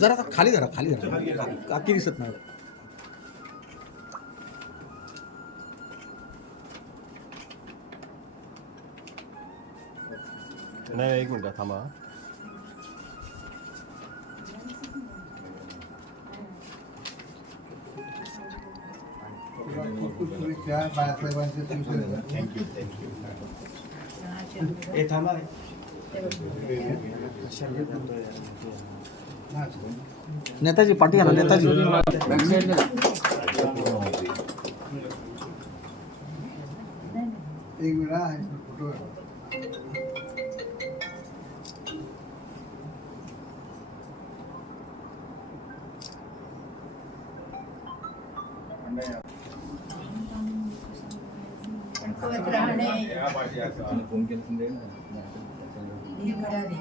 जरा खाली धरा खाली धरा. काकी दिसत नाही. नाही एक मिनिट थांबा नेताजी पाठी घाला नेताजी एक वेळा हे करावे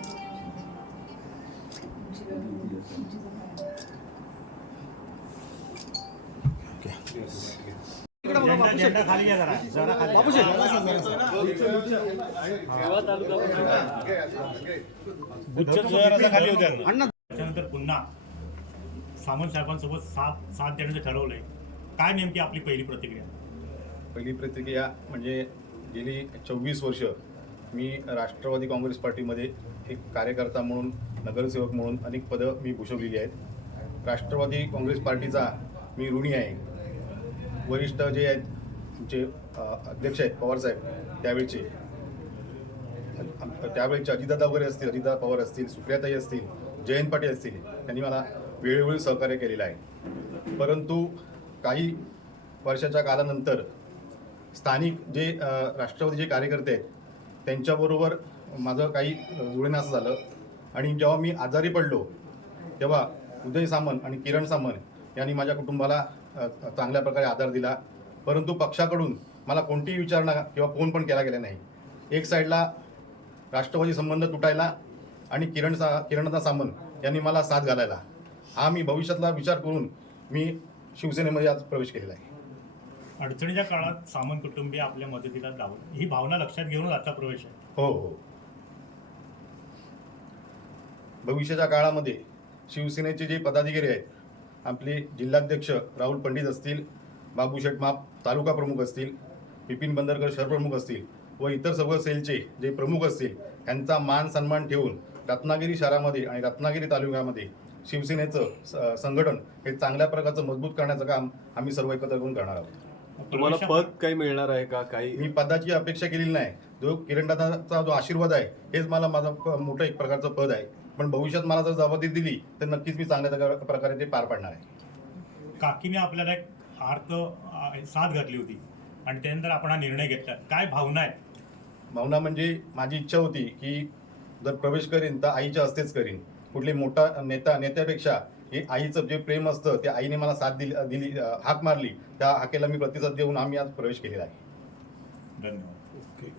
त्याच्यानंतर पुन्हा सामंत साहेबांसोबत साथ साथ देण्याचं ठरवलंय. काय नेमकी आपली पहिली प्रतिक्रिया? पहिली प्रतिक्रिया म्हणजे गेली चोवीस वर्ष मी राष्ट्रवादी काँग्रेस पार्टीमध्ये एक कार्यकर्ता म्हणून नगरसेवक म्हणून अनेक पदं मी भूषवलेली आहेत. राष्ट्रवादी काँग्रेस पार्टीचा मी ऋणी आहे. वरिष्ठ जे आहेत जे अध्यक्ष आहेत पवारसाहेब त्यावेळचे. त्यावेळेचे अजितदादा वगैरे असतील अजितदादा पवार असतील सुप्रियाताई असतील जयंत पाटील असतील त्यांनी मला वेळोवेळी सहकार्य केलेलं आहे. परंतु काही वर्षाच्या कालानंतर स्थानिक जे राष्ट्रवादी राष्ट्रवादीचे कार्यकर्ते आहेत त्यांच्याबरोबर माझं काही अ, जुळेनासं झालं. आणि जेव्हा मी आजारी पडलो तेव्हा उदय सामंत आणि किरण सामंत यांनी माझ्या कुटुंबाला चांगल्या प्रकारे आधार दिला. परंतु पक्षाकडून मला कोणतीही विचारणा किंवा फोन पण केला गेला नाही. एक साईडला राष्ट्रवादी संबंध तुटायला आणि किरण सा किरणदा सामंत यांनी मला साथ घालायला. हा मी भविष्यातला विचार करून मी शिवसेनेमध्ये आज प्रवेश केलेला आहे. अडचणीच्या काळात सामंत कुटुंबीय आपल्या मदतीला धावून ही भावना लक्षात घेऊनच आजचा प्रवेश आहे. हो हो. भविष्याच्या काळामध्ये शिवसेनेचे जे पदाधिकारी आहेत आपले जिल्हाध्यक्ष राहुल पंडित असतील बाबू शेटमाप तालुका प्रमुख असतील बिपिन बंदरकर शहर प्रमुख असतील व इतर सर्व सेलचे जे प्रमुख असतील यांचा मान सन्मान ठेवून रत्नागिरी शहरामध्ये आणि रत्नागिरी तालुक्यामध्ये शिवसेनेचं संघटन हे चांगल्या प्रकारचं मजबूत करण्याचं काम आम्ही सर्व एकत्र करून करणार आहोत. तुम्हाला पद काही मिळणार आहे का? काही मी पदाची अपेक्षा केलेली नाही. जो किरणदादाचा जो आशीर्वाद आहे हेच मला माझं मोठं एक प्रकारचं पद आहे. पण भविष्यात मला जर जबाबदारी दिली तर नक्कीच मी चांगल्या प्रकार- ते पार पाडणार आहे. काकीने आपल्याला एक आर्त अ, साथ घातली होती. आणि त्यानंतर आपण हा निर्णय घेतला. काय भावना आहे भावना म्हणजे माझी इच्छा होती की जर प्रवेश करीन तर आईच्या हस्तेच करीन. कुठली मोठा नेता नेत्यापेक्षा हे आईचं जे प्रेम असतं त्या आईने मला साथ दिली दिली हाक मारली त्या हाकेला मी प्रतिसाद देऊन आम्ही आज प्रवेश केलेला आहे. धन्यवाद.